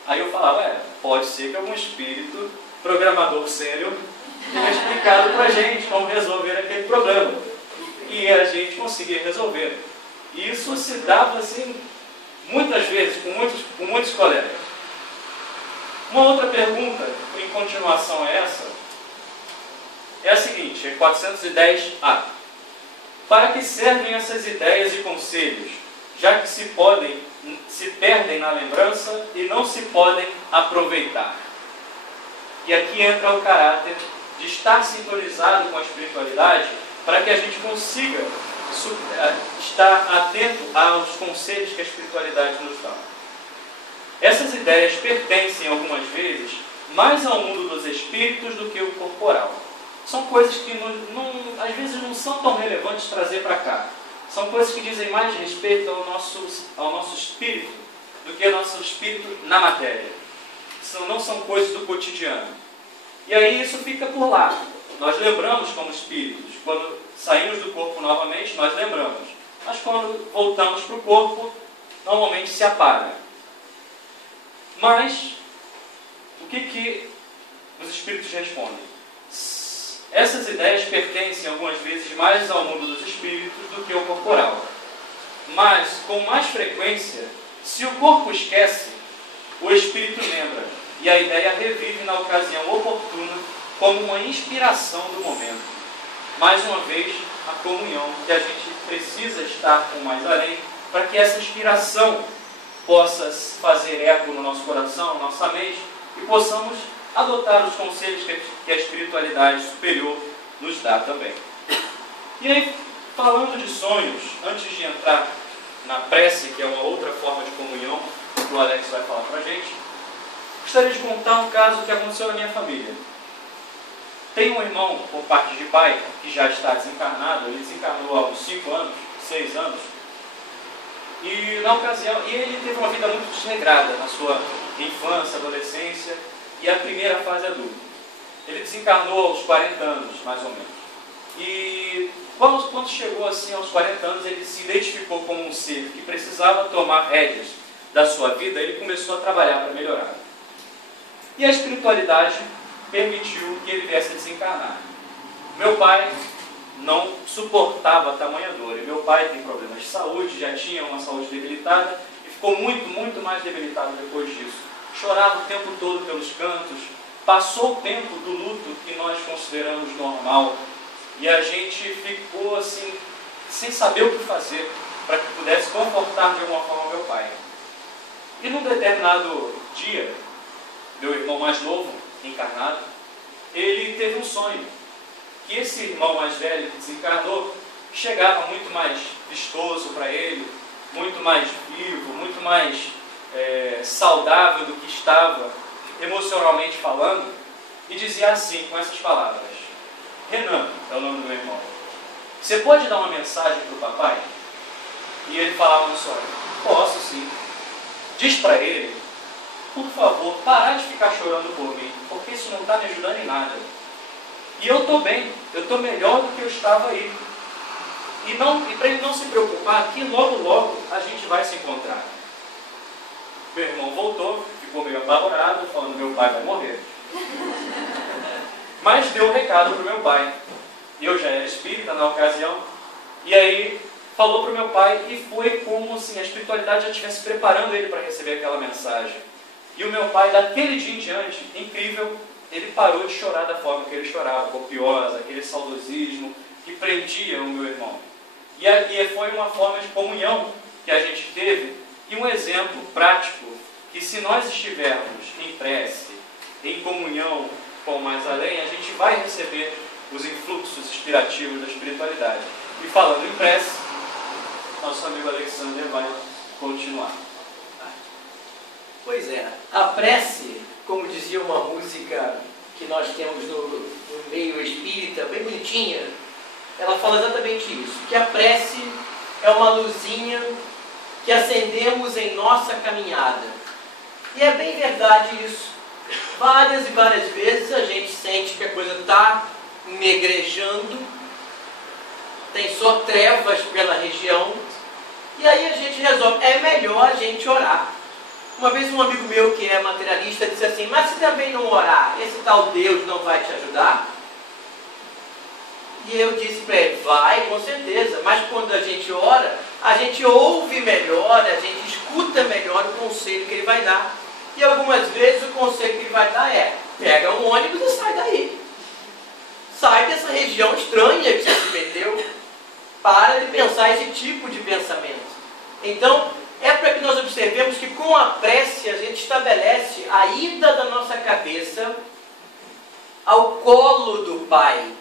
Aí eu falava, pode ser que algum espírito programador sério tenha explicado para a gente como resolver aquele problema. E a gente conseguia resolver. E isso se dava assim, muitas vezes, com muitos colegas. Uma outra pergunta, em continuação a essa, é a seguinte, é 410A. Para que servem essas ideias e conselhos, já que se perdem na lembrança e não se podem aproveitar? E aqui entra o caráter de estar sintonizado com a espiritualidade para que a gente consiga estar atento aos conselhos que a espiritualidade nos dá. Essas ideias pertencem, algumas vezes, mais ao mundo dos espíritos do que o corporal. São coisas que, às vezes, não são tão relevantes trazer para cá. São coisas que dizem mais respeito ao nosso espírito do que ao nosso espírito na matéria. Não são coisas do cotidiano. E aí isso fica por lá. Nós lembramos como espíritos. Quando saímos do corpo novamente, nós lembramos. Mas quando voltamos para o corpo, normalmente se apaga. Mas, o que os espíritos respondem? Essas ideias pertencem algumas vezes mais ao mundo dos espíritos do que ao corporal. Mas, com mais frequência, se o corpo esquece, o espírito lembra. E a ideia revive na ocasião oportuna como uma inspiração do momento. Mais uma vez, a comunhão, que a gente precisa estar com mais além, para que essa inspiração possa fazer eco no nosso coração, na nossa mente, e possamos adotar os conselhos que a espiritualidade superior nos dá também. E aí, falando de sonhos, antes de entrar na prece, que é uma outra forma de comunhão, que o Alex vai falar para a gente, gostaria de contar um caso que aconteceu na minha família. Tem um irmão, por parte de pai, que já está desencarnado, ele desencarnou há uns 5 anos, 6 anos, e na ocasião, ele teve uma vida muito desregrada na sua infância, adolescência e a primeira fase adulta. Ele desencarnou aos 40 anos, mais ou menos. E quando chegou assim aos 40 anos, ele se identificou como um ser que precisava tomar rédeas da sua vida, ele começou a trabalhar para melhorar. E a espiritualidade permitiu que ele viesse a desencarnar. Meu pai não suportava tamanha dor. E meu pai tem problemas de saúde, já tinha uma saúde debilitada e ficou muito mais debilitado depois disso. Chorava o tempo todo pelos cantos, passou o tempo do luto que nós consideramos normal e a gente ficou assim, sem saber o que fazer para que pudesse confortar de alguma forma meu pai. E num determinado dia, meu irmão mais novo, encarnado, ele teve um sonho. Que esse irmão mais velho que desencarnou chegava muito mais vistoso para ele, muito mais vivo, muito mais saudável do que estava, emocionalmente falando, e dizia assim, com essas palavras: Renan, é o nome do meu irmão, você pode dar uma mensagem para o papai? E ele falava no sonho: posso sim. Diz para ele, por favor, parar de ficar chorando por mim, porque isso não está me ajudando em nada. E eu estou bem, eu estou melhor do que eu estava aí. E para ele não se preocupar, que logo a gente vai se encontrar. Meu irmão voltou, ficou meio apavorado, falando: meu pai vai morrer. Mas deu um recado para o meu pai. Eu já era espírita na ocasião. E aí falou para o meu pai e foi como se a espiritualidade já estivesse preparando ele para receber aquela mensagem. E o meu pai, daquele dia em diante, incrível, ele parou de chorar da forma que ele chorava, copiosa, aquele saudosismo que prendia o meu irmão. E foi uma forma de comunhão que a gente teve e um exemplo prático que, se nós estivermos em prece, em comunhão com o mais além, a gente vai receber os influxos inspirativos da espiritualidade. E falando em prece, nosso amigo Alexander vai continuar. Pois é, a prece, como dizia uma música que nós temos no meio espírita, bem bonitinha, ela fala exatamente isso, que a prece é uma luzinha que acendemos em nossa caminhada. E é bem verdade isso. Várias e várias vezes a gente sente que a coisa está negrejando, tem só trevas pela região, e aí a gente resolve, é melhor a gente orar. Uma vez um amigo meu que é materialista disse assim: mas se também não orar, esse tal Deus não vai te ajudar? E eu disse para ele: vai, com certeza, mas quando a gente ora, a gente ouve melhor, a gente escuta melhor o conselho que ele vai dar. E algumas vezes o conselho que ele vai dar é: pega um ônibus e sai daí. Sai dessa região estranha que você se meteu. Para de pensar esse tipo de pensamento. Então, é para que nós observemos que com a prece a gente estabelece a ida da nossa cabeça ao colo do Pai.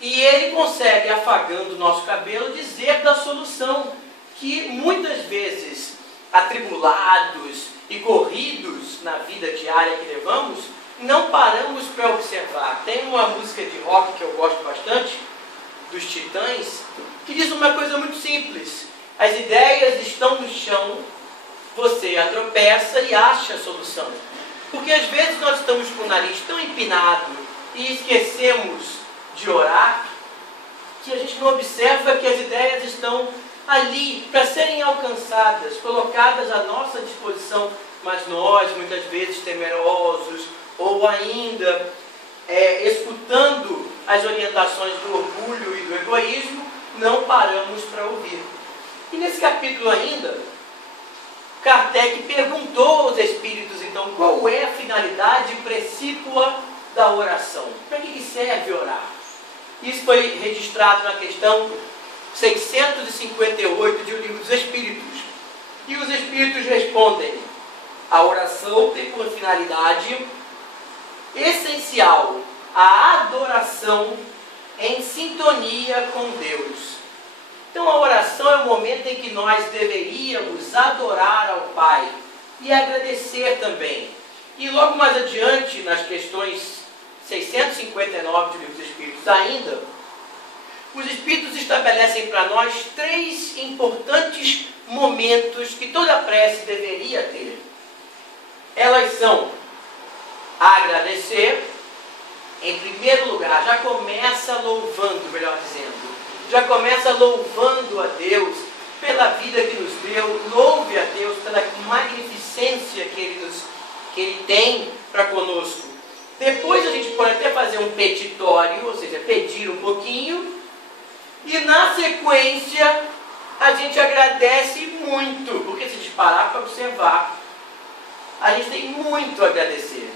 E ele consegue, afagando o nosso cabelo, dizer da solução que muitas vezes, atribulados e corridos na vida diária que levamos, não paramos para observar. Tem uma música de rock que eu gosto bastante, dos Titãs, que diz uma coisa muito simples: as ideias estão no chão, você a tropeça e acha a solução. Porque às vezes nós estamos com o nariz tão empinado e esquecemos de orar, que a gente não observa que as ideias estão ali para serem alcançadas, colocadas à nossa disposição, mas nós muitas vezes temerosos ou ainda escutando as orientações do orgulho e do egoísmo, não paramos para ouvir. E nesse capítulo ainda, Kardec perguntou aos espíritos, então, qual é a finalidade precípua da oração? Para que serve orar? Isso foi registrado na questão 658 de O Livro dos Espíritos. E os espíritos respondem: a oração tem por finalidade essencial a adoração em sintonia com Deus. Então a oração é o momento em que nós deveríamos adorar ao Pai e agradecer também. E logo mais adiante, nas questões 659 do Livro dos Espíritos ainda, os Espíritos estabelecem para nós 3 importantes momentos que toda prece deveria ter. Elas são agradecer, em primeiro lugar, já começa louvando, melhor dizendo, já começa louvando a Deus pela vida que nos deu, louve a Deus pela magnificência que Ele tem para conosco. Depois a gente pode até fazer um petitório, ou seja, pedir um pouquinho. E na sequência, a gente agradece muito. Porque se a gente parar para observar, a gente tem muito a agradecer.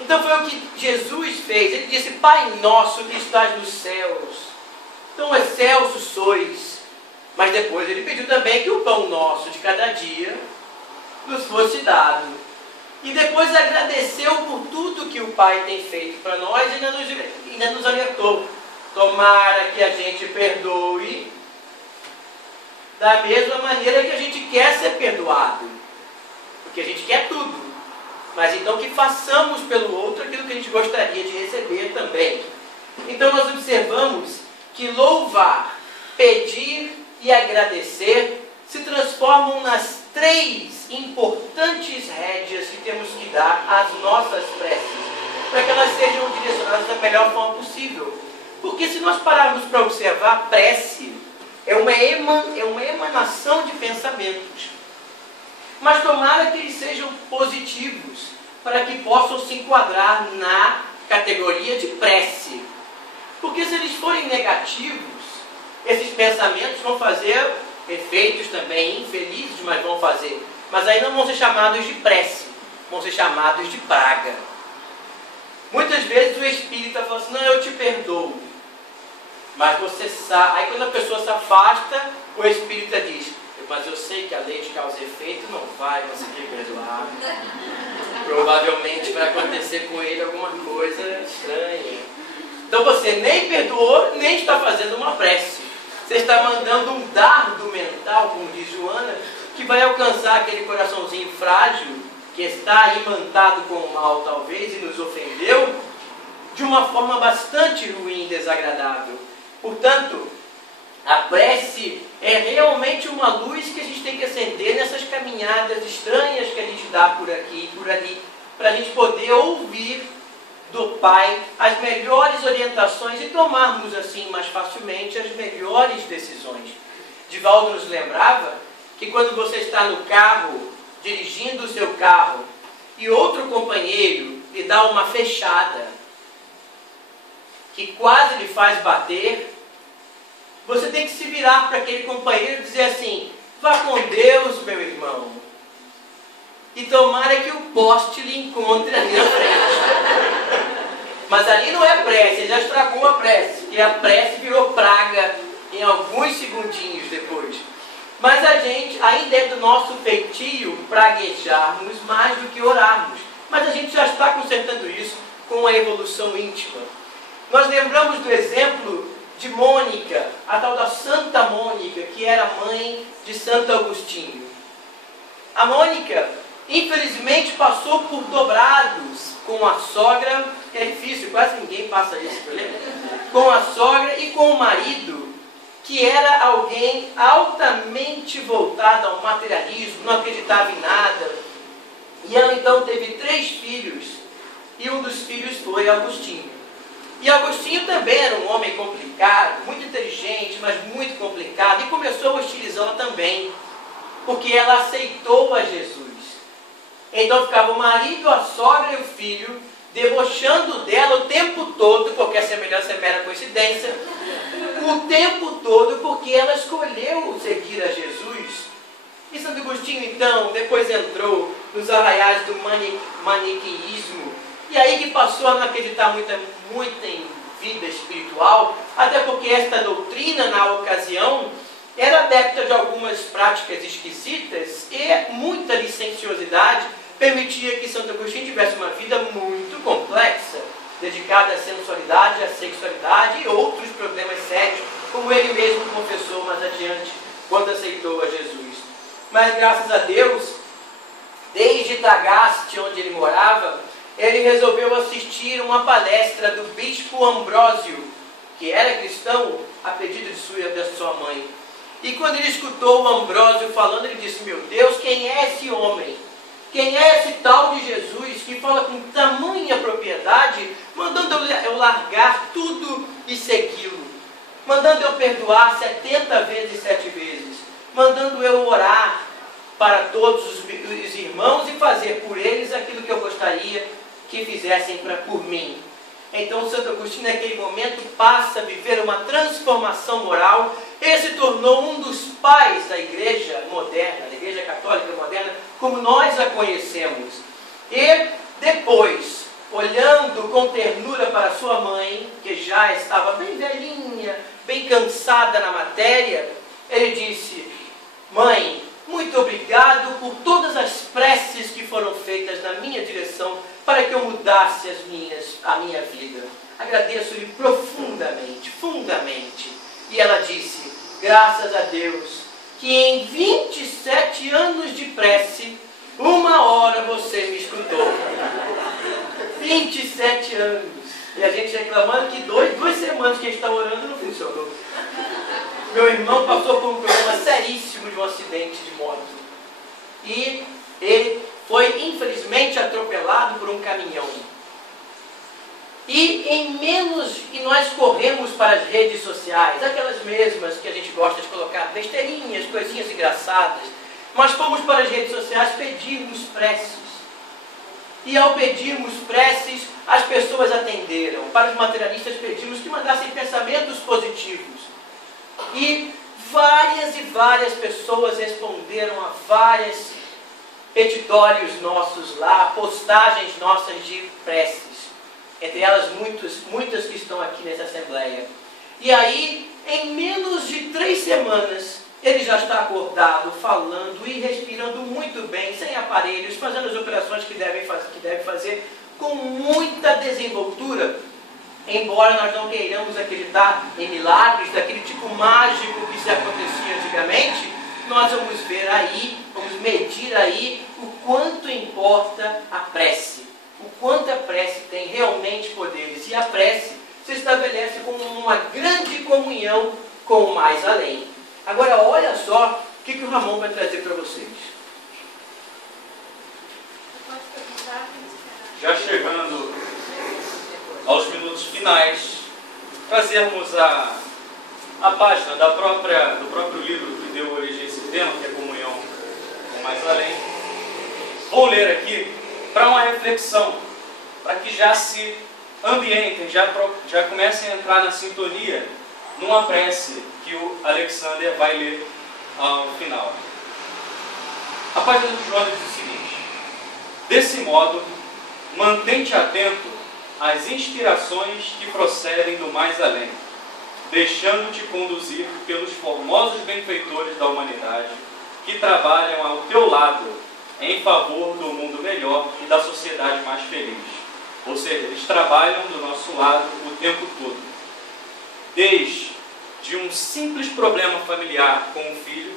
Então foi o que Jesus fez. Ele disse: Pai nosso que estás nos céus, tão excelsos sois. Mas depois ele pediu também que o pão nosso de cada dia nos fosse dado. E depois agradeceu por tudo que o Pai tem feito para nós e ainda nos alertou. Tomara que a gente perdoe da mesma maneira que a gente quer ser perdoado. Porque a gente quer tudo. Mas então que façamos pelo outro aquilo que a gente gostaria de receber também. Então nós observamos que louvar, pedir e agradecer se transformam nas 3 importantes rédeas que temos que dar às nossas preces, para que elas sejam direcionadas da melhor forma possível. Porque se nós pararmos para observar, prece é uma emanação de pensamentos. Mas tomara que eles sejam positivos, para que possam se enquadrar na categoria de prece. Porque se eles forem negativos, esses pensamentos vão fazer efeitos também infelizes, mas vão fazer. Mas aí não vão ser chamados de prece, vão ser chamados de praga. Muitas vezes o espírita fala assim: não, eu te perdoo. Mas você sabe. Aí quando a pessoa se afasta, o espírita diz: mas eu sei que a lei de causa e efeito não vai conseguir perdoar. Provavelmente vai acontecer com ele alguma coisa estranha. Então você nem perdoou, nem está fazendo uma prece. Você está mandando um dardo mental, como diz Joana, que vai alcançar aquele coraçãozinho frágil, que está imantado com o mal talvez, e nos ofendeu, de uma forma bastante ruim e desagradável. Portanto, a prece é realmente uma luz que a gente tem que acender nessas caminhadas estranhas que a gente dá por aqui e por ali, para a gente poder ouvir do Pai as melhores orientações e tomarmos assim mais facilmente as melhores decisões. Divaldo nos lembrava que quando você está no carro, dirigindo o seu carro, e outro companheiro lhe dá uma fechada que quase lhe faz bater, você tem que se virar para aquele companheiro e dizer assim: vá com Deus, meu irmão, e tomara que o poste lhe encontre ali na frente. Mas ali não é prece, ele já estragou a prece, porque a prece virou praga em alguns segundinhos depois. Mas a gente, ainda é do nosso feitio praguejarmos mais do que orarmos. Mas a gente já está consertando isso com a evolução íntima. Nós lembramos do exemplo de Mônica, a tal da Santa Mônica, que era mãe de Santo Agostinho. A Mônica, infelizmente, passou por dobrados com a sogra. É difícil, quase ninguém passa isso, com a sogra e com o marido, que era alguém altamente voltado ao materialismo, não acreditava em nada. E ela então teve 3 filhos, e um dos filhos foi Agostinho. E Agostinho também era um homem complicado, muito inteligente, mas muito complicado, e começou a hostilizá-la também, porque ela aceitou a Jesus. Então ficava o marido, a sogra e o filho debochando dela o tempo todo, porque a semelhança é mera coincidência, o tempo todo, porque ela escolheu seguir a Jesus. E Santo Agostinho, então, depois entrou nos arraiais do maniqueísmo, e aí que passou a não acreditar muito em vida espiritual, até porque esta doutrina, na ocasião, era adepta de algumas práticas esquisitas e muita licenciosidade permitia que Santo Agostinho tivesse uma vida muito complexa, dedicada à sensualidade, à sexualidade e outros problemas sérios, como ele mesmo confessou mais adiante, quando aceitou a Jesus. Mas graças a Deus, desde Tagaste, onde ele morava, ele resolveu assistir uma palestra do bispo Ambrósio, que era cristão, a pedido da sua mãe. E quando ele escutou o Ambrósio falando, ele disse: meu Deus, quem é esse homem? Quem é esse tal de Jesus que fala com tamanha propriedade, mandando eu largar tudo e segui-lo, mandando eu perdoar 70 vezes 7 vezes, mandando eu orar para todos os irmãos e fazer por eles aquilo que eu gostaria que fizessem por mim. Então Santo Agostinho, naquele momento, passa a viver uma transformação moral e se tornou um dos pais da igreja moderna, da igreja católica moderna, como nós a conhecemos. E depois, olhando com ternura para sua mãe, que já estava bem velhinha, bem cansada na matéria, ele disse: mãe, muito obrigado por todas as preces que foram feitas na minha direção para que eu mudasse a minha vida. Agradeço-lhe profundamente, fundamente. E ela disse: graças a Deus, que em 27 anos de prece, 1 hora você me escutou. 27 anos. E a gente reclamando que duas semanas que a gente está orando não funcionou. Meu irmão passou por um problema seríssimo de um acidente de moto. E ele foi infelizmente atropelado por um caminhão. E nós corremos para as redes sociais, aquelas mesmas que a gente gosta de colocar besteirinhas, coisinhas engraçadas. Mas fomos para as redes sociais pedirmos preces. E ao pedirmos preces, as pessoas atenderam. Para os materialistas pedimos que mandassem pensamentos positivos. E várias pessoas responderam a vários petitórios nossos lá, postagens nossas de preces. Entre elas muitas que estão aqui nessa assembleia. E aí, em menos de 3 semanas, ele já está acordado, falando e respirando muito bem, sem aparelhos, fazendo as operações que deve fazer com muita desenvoltura. Embora nós não queiramos acreditar em milagres daquele tipo mágico que se acontecia antigamente, nós vamos ver aí, vamos medir aí o quanto importa a prece. O quanto a prece tem realmente poderes. E a prece se estabelece como uma grande comunhão com o mais além. Agora, olha só o que o Ramon vai trazer para vocês. Já chegando aos minutos finais, trazermos a página do próprio livro que deu origem a esse tema, que é Comunhão com o Mais Além. Vou ler aqui para uma reflexão, para que já se ambientem, já comecem a entrar na sintonia numa prece que o Alexander vai ler ao final. A página de João diz o seguinte: desse modo, mantente atento às inspirações que procedem do mais além, deixando-te conduzir pelos formosos benfeitores da humanidade que trabalham ao teu lado em favor do mundo melhor e da sociedade mais feliz. Ou seja, eles trabalham do nosso lado o tempo todo. Desde um simples problema familiar com o filho,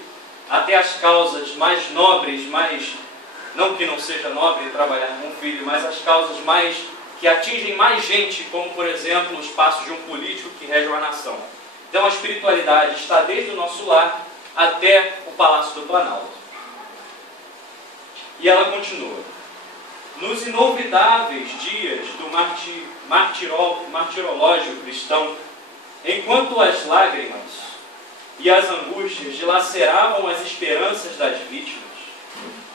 até as causas mais nobres, não que não seja nobre trabalhar com o filho, mas as causas que atingem mais gente, como por exemplo os passos de um político que rege uma nação. Então a espiritualidade está desde o nosso lar até o Palácio do Planalto. E ela continua: nos inolvidáveis dias do martirológio cristão, enquanto as lágrimas e as angústias dilaceravam as esperanças das vítimas,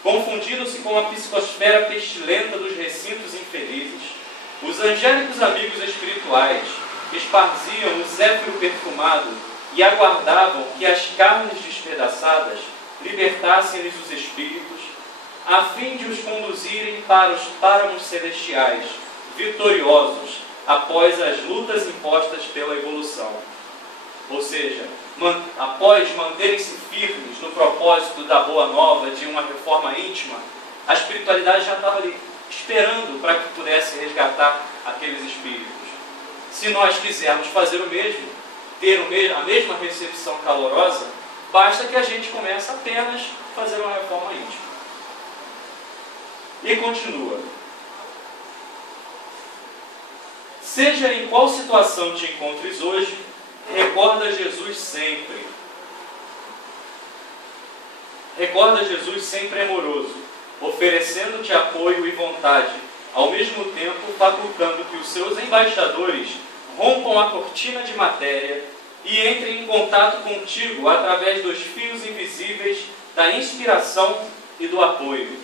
confundindo-se com a psicosfera pestilenta dos recintos infelizes, os angélicos amigos espirituais esparziam o zéfiro perfumado e aguardavam que as carnes despedaçadas libertassem-lhes os espíritos, a fim de os conduzirem para os páramos celestiais, vitoriosos, após as lutas impostas pela evolução. Ou seja, após manterem-se firmes no propósito da boa nova, de uma reforma íntima, a espiritualidade já estava ali, esperando para que pudesse resgatar aqueles espíritos. Se nós quisermos fazer o mesmo, ter a mesma recepção calorosa, basta que a gente comece apenas a fazer uma reforma íntima. E continua: seja em qual situação te encontres hoje, recorda Jesus sempre. Recorda Jesus sempre amoroso, oferecendo-te apoio e vontade, ao mesmo tempo facultando que os seus embaixadores rompam a cortina de matéria e entrem em contato contigo através dos fios invisíveis da inspiração e do apoio.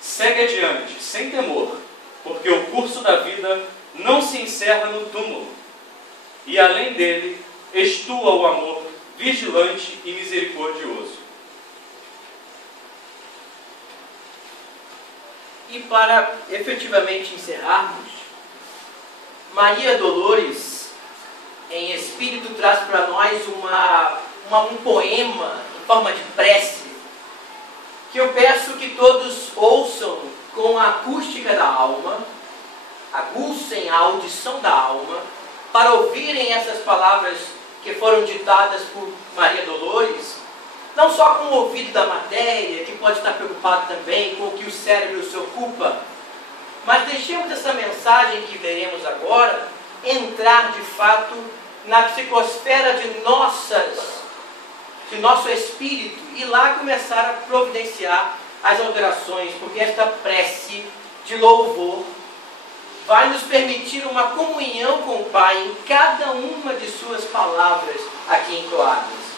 Segue adiante, sem temor, porque o curso da vida não se encerra no túmulo, e além dele estua o amor vigilante e misericordioso. E para efetivamente encerrarmos, Maria Dolores, em espírito, traz para nós um poema em forma de prece, que eu peço que todos ouçam com a acústica da alma, aguçem a audição da alma, para ouvirem essas palavras que foram ditadas por Maria Dolores, não só com o ouvido da matéria, que pode estar preocupado também com o que o cérebro se ocupa, mas deixemos essa mensagem que veremos agora entrar de fato na psicosfera de nosso espírito e lá começar a providenciar as alterações, porque esta prece de louvor vai nos permitir uma comunhão com o Pai em cada uma de suas palavras aqui entoadas.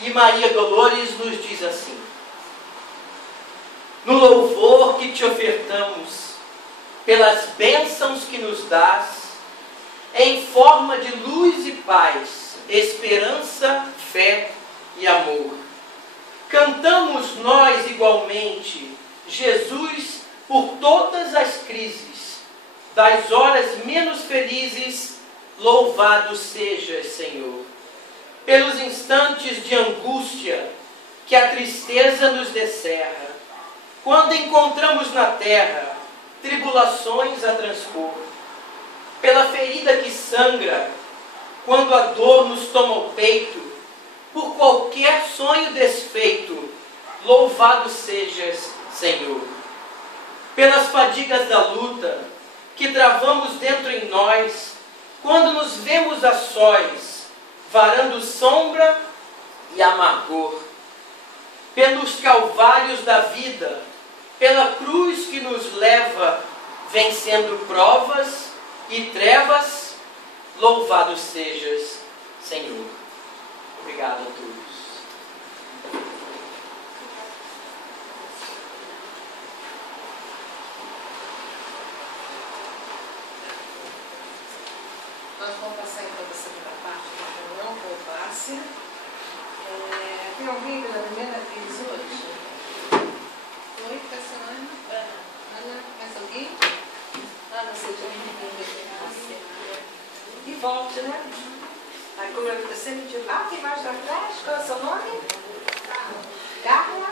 E Maria Dolores nos diz assim: no louvor que te ofertamos, pelas bênçãos que nos dás, em forma de luz e paz, esperança, fé e amor. Cantamos nós igualmente, Jesus, por todas as crises, das horas menos felizes, louvado sejas, Senhor. Pelos instantes de angústia que a tristeza nos descerra, quando encontramos na terra tribulações a transpor, pela ferida que sangra, quando a dor nos toma o peito, por qualquer sonho desfeito, louvado sejas, Senhor. Pelas fadigas da luta que travamos dentro em nós, quando nos vemos a sós, varando sombra e amargor. Pelos calvários da vida, pela cruz que nos leva, vencendo provas e trevas, louvado sejas, Senhor. Obrigado a todos. Nós vamos passar então da segunda parte da reunião com o passe. Tem alguém pela primeira vez hoje? Oi, Cassiane? Ana, mais alguém? Ana, seja bem-vinda. E volte, né? Aí, como eu sempre digo, tem mais da frente, qual é o seu nome? Carlos.